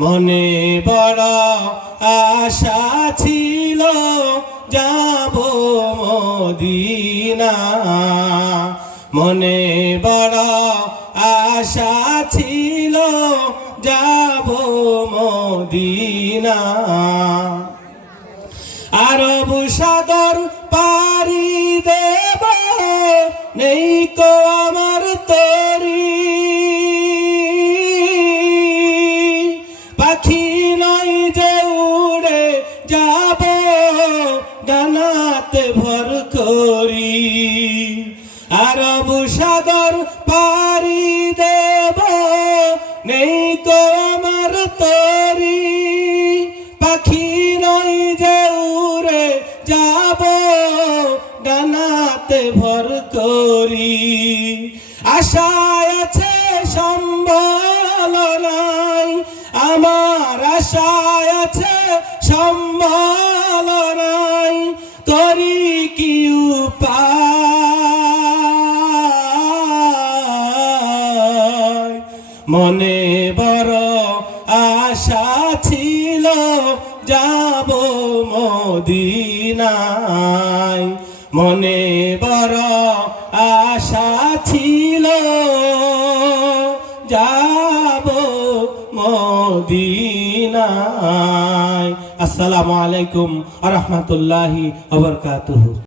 মনে বড় আশা ছিল, যাব মদিনা। মনে বড় আশা ছিল, যাব মদিনা। আরব সাগর পারি দেব ডানাতে ভর করি। আরব সাগর পারি দেব, নেই তো আমার তরি। পাখি নই যে উড়ে যাব, ডানাতে ভর করি। আশায় আছে সম্বল নাই, আমার আশায় আছে সম্বল উপায় মনে বড় আশা ছিল, যাব মদিনায়। মনে বড় আশা ছিল, যাব মদিনায়। আসসালামু আলাইকুম আ রহমতুল্লাহি